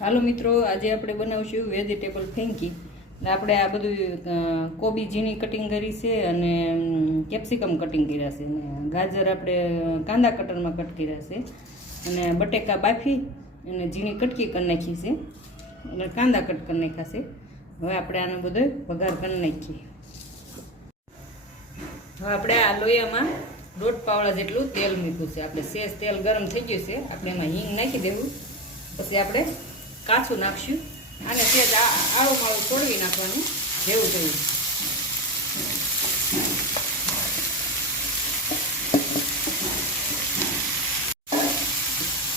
હાલો મિત્રો, આજે આપણે બનાવશું વેજીટેબલ ફેંકી. આપણે આ બધું કોબી ઝીણી કટિંગ કરી છે અને કેપ્સિકમ કટિંગ કર્યા છે. અને ગાજર આપણે કાંદા કટરમાં કટ કર્યા છે. અને બટેકા બાફી અને ઝીણી કટકી કરી નાખી છે. અને કાંદા કટ કરી નાખ્યા છે. હવે આપણે આનો બધો વઘાર કરી નાખીએ. હવે આપણે આ લોહીમાં દોઢ પાવડા જેટલું તેલ મૂક્યું છે. આપણે શેષ તેલ ગરમ થઈ ગયું છે. આપણે એમાં હિંગ નાખી દેવું. પછી આપણે કાચું નાખશું અને તે આ આવું માવું તોડવી નાખવાનું, જેવું તેવું.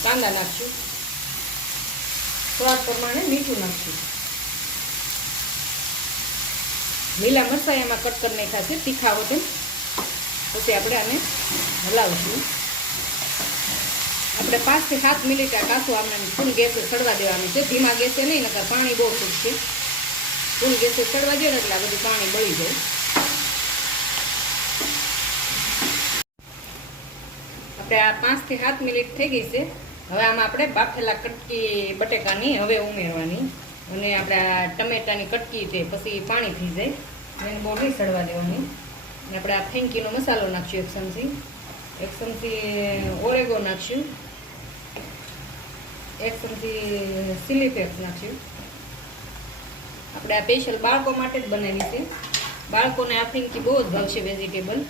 કાંદા નાખશું. સ્વાદ પ્રમાણે મીઠું નાખશું. લીલા મરચાં એમાં કટ કરી નાખ્યા છે તીખા હોતે પછી આપણે આને હલાવશું. આપણે પાંચથી સાત મિનિટ આ કાચું આમને ફૂલ ગેસે સડવા દેવાનું છે. ધીમા ગેસે નહીં, નકર પાણી બહુ ફૂટશે. ફૂલ ગેસે સડવા ને એટલે આ બધું પાણી બળી જાય. આપણે આ પાંચથી સાત મિનિટ થઈ ગઈ છે. હવે આમાં આપણે બાફેલા કટકી બટેકાની હવે ઉમેરવાની. અને આપણે આ ટમેટાની કટકી છે, પછી પાણી થઈ જાય. એને બહુ નહીં સડવા દેવાની. અને આપણે આ ફેંકીનો મસાલો નાખશું એક ચમચી. એક ચમચી ઓરેગો નાખશું એક ચમચી ચીલી ફ્લેક્સ નાખશું આપણે આ સ્પેશિયલ બાળકો માટે જ બનાવી છે. બાળકોને આ ફેંકી બહુ જ ભાવશે વેજીટેબલ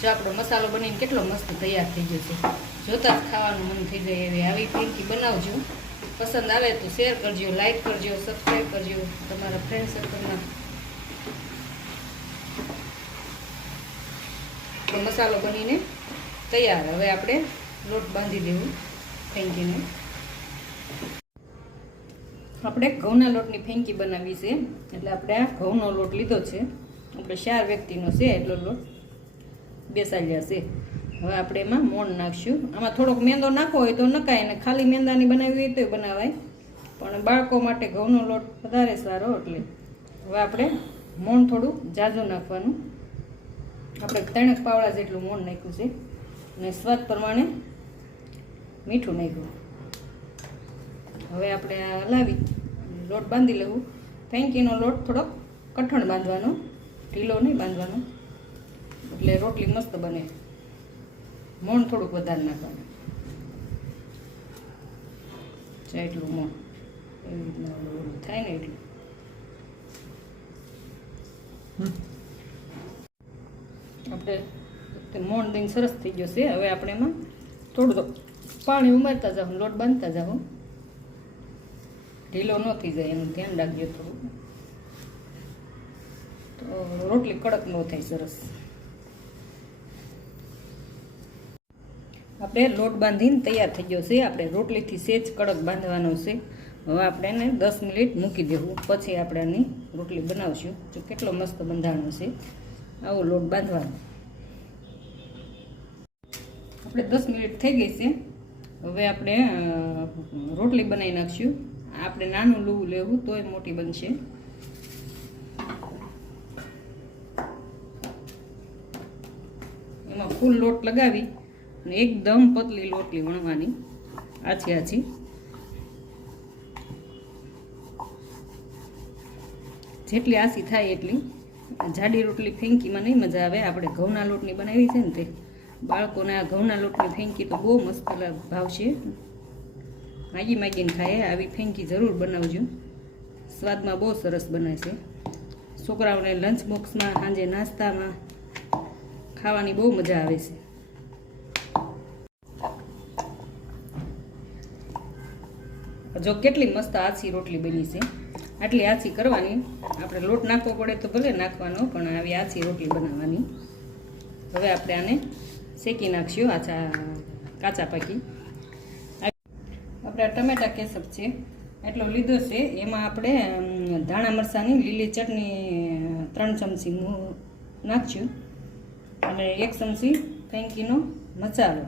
જો આપણો મસાલો બનીને કેટલો મસ્ત તૈયાર થઈ જશે જોતા જ ખાવાનું મન થઈ જાય એવી આવી ફેંકી બનાવજો. પસંદ આવે તો શેર કરજો લાઇક કરજો સબસ્ક્રાઈબ કરજો, તમારા ફ્રેન્ડ સર્કલમાં મસાલો બનીને તૈયાર. હવે આપણે લોટ બાંધી દેવું. ફેંકીને આપણે ઘઉંના લોટની ફેંકી બનાવી છે. એટલે આપણે આ ઘઉંનો લોટ લીધો છે. આપણે ચાર વ્યક્તિનો છે એટલો લોટ બેસાડ્યા છે. હવે આપણે એમાં મોણ નાખશું. આમાં થોડોક મેંદો નાખવો હોય તો નકાય અને ખાલી મેંદાની બનાવી હોય તો બનાવાય. પણ બાળકો માટે ઘઉંનો લોટ વધારે સારો એટલે હવે આપણે મોણ થોડું જાજુ નાખવાનું. આપણે ત્રણેક પાવડા જેટલું મોણ નાખ્યું છે. અને સ્વાદ પ્રમાણે મીઠું નાખ્યું. હવે આપણે આ હલાવી લોટ બાંધી લેવું. ફેંકીનો લોટ થોડોક કઠણ બાંધવાનો ઢીલો નહીં બાંધવાનો. એટલે રોટલી મસ્ત બને. મોણ થોડુંક વધારે નાખવાનું. છે એટલું મોણ. એવી રીતના થાય ને એટલું. આપણે મોણ દઈને સરસ થઈ ગયો છે. હવે આપણે એમાં થોડું પાણી ઉમેરતા જાઉં લોટ બાંધતા જાઉં ઢીલો ન થઈ જાય એનું ધ્યાન રાખજો થોડું તો રોટલી કડક ન થાય, સરસ. આપણે લોટ બાંધીને તૈયાર થઈ ગયો છે. આપણે રોટલીથી સેજ કડક બાંધવાનો છે. હવે આપણે એને દસ મિનિટ મૂકી દેવું. પછી આપણે આની રોટલી બનાવશું. જો કેટલો મસ્ત બંધાણો છે. આવો લોટ બાંધવાનો. આપણે દસ મિનિટ થઈ ગઈ છે. હવે આપણે રોટલી બનાવી નાખશું. આપણે નાનું લૂવું લેવું તોય મોટી બનશે. એમાં ફૂલ લોટ લગાવી અને એકદમ પતલી લોટલી વણવાની. આછી આછી. જેટલી આસી થાય એટલી. જાડી રોટલી ફેંકીમાં નહીં મજા આવે. આપણે ઘઉંના લોટની બનાવી છે ને તે. બાળકોને આ ઘઉંના લોટની ફેંકી તો બહુ મસ્ત ભાવશે માગી માગીને ખાય, આવી ફેંકી જરૂર બનાવજો. સ્વાદમાં બહુ સરસ બને છે. છોકરાઓને લંચ બોક્સમાં સાંજે નાસ્તામાં ખાવાની બહુ મજા આવે છે. જો કેટલી મસ્ત આછી રોટલી બની છે. આટલી આછી કરવાની. આપણે લોટ નાખવો પડે તો ભલે નાખવાનો, પણ આવી આછી રોટલી બનાવવાની. હવે આપણે આને શેકી નાખશું આછા કાચા પાકી. આપણે ટમેટા કેસપ છે. એટલો લીધો છે. એમાં આપણે ધાણા મરચાંની લીલી ચટણી ત્રણ ચમચી નાખશું અને એક ચમચી ફેંકીનો મસાલો.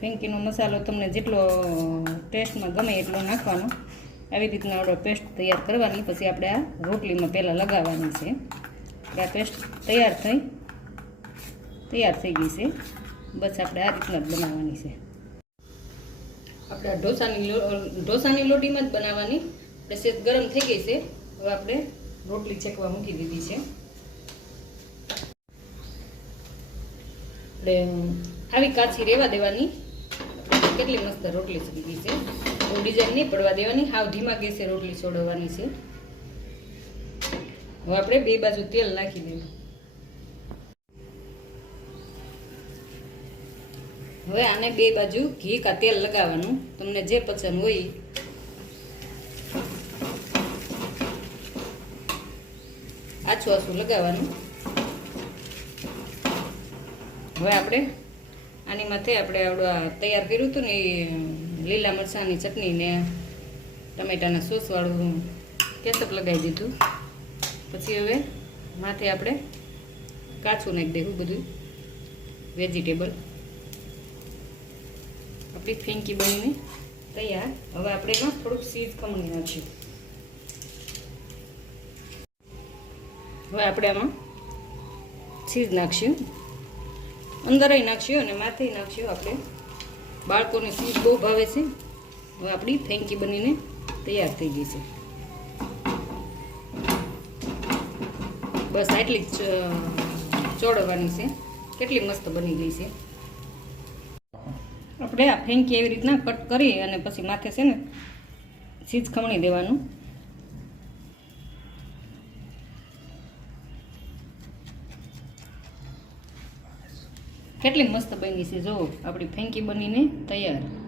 ફેંકીનો મસાલો તમને જેટલો ટેસ્ટમાં ગમે એટલો નાખવાનો. આવી રીતના આપણે પેસ્ટ તૈયાર કરવાની. પછી આપણે આ રોટલીમાં પહેલાં લગાવવાની છે. આ પેસ્ટ તૈયાર થઈ તૈયાર થઈ ગઈ છે. બસ આપણે આ રીતના જ બનાવવાની છે. આપણે ઢોસાની ઢોસાની લોટીમાં જ બનાવવાની. આપણે સેજ ગરમ થઈ ગઈ છે. હવે આપણે રોટલી છેકવા મૂકી દીધી છે. આપણે આવી કાચી રહેવા દેવાની. કેટલી મસ્ત રોટલી સૂકી છે. બહુ ડિઝાઇન નહીં પડવા દેવાની. હાવ ધીમા ગેસે રોટલી છોડવાની છે. હવે આપણે બે બાજુ તેલ નાખી દેવું હવે આને બે બાજુ ઘી કા તેલ લગાવવાનું. તમને જે પસંદ હોય આછું આછું લગાવવાનું. હવે આપણે આની માથે આપણે આવડું તૈયાર કર્યું હતું ને લીલા મરચાંની ચટણી ને ટમેટાના સોસવાળું કેચઅપ લગાવી દીધું. પછી હવે માથે આપણે કાચું નાખી દેવું બધું. વેજીટેબલ આપણી ફેંકી બનીને તૈયાર. હવે આપણે એમાં થોડુંક સીઝ ખમણી નાખીએ. હવે આપણે આમાં સીઝ નાખશું. અંદરય નાખશું અને માથે નાખશું આપણે. બાળકોને સીઝ બહુ ભાવે છે. હવે આપણી ફેંકી બનીને તૈયાર થઈ ગઈ છે. બસ આટલી જ ચ- ચોળવવાની છે. કેટલી મસ્ત બની ગઈ છે. આપણે આ ફેંકી એવી રીતના કટ કરી અને પછી માથે છે ને સીજ ખમણી દેવાનું. કેટલી મસ્ત બની છે જો આપણી ફેંકી બનીને તૈયાર.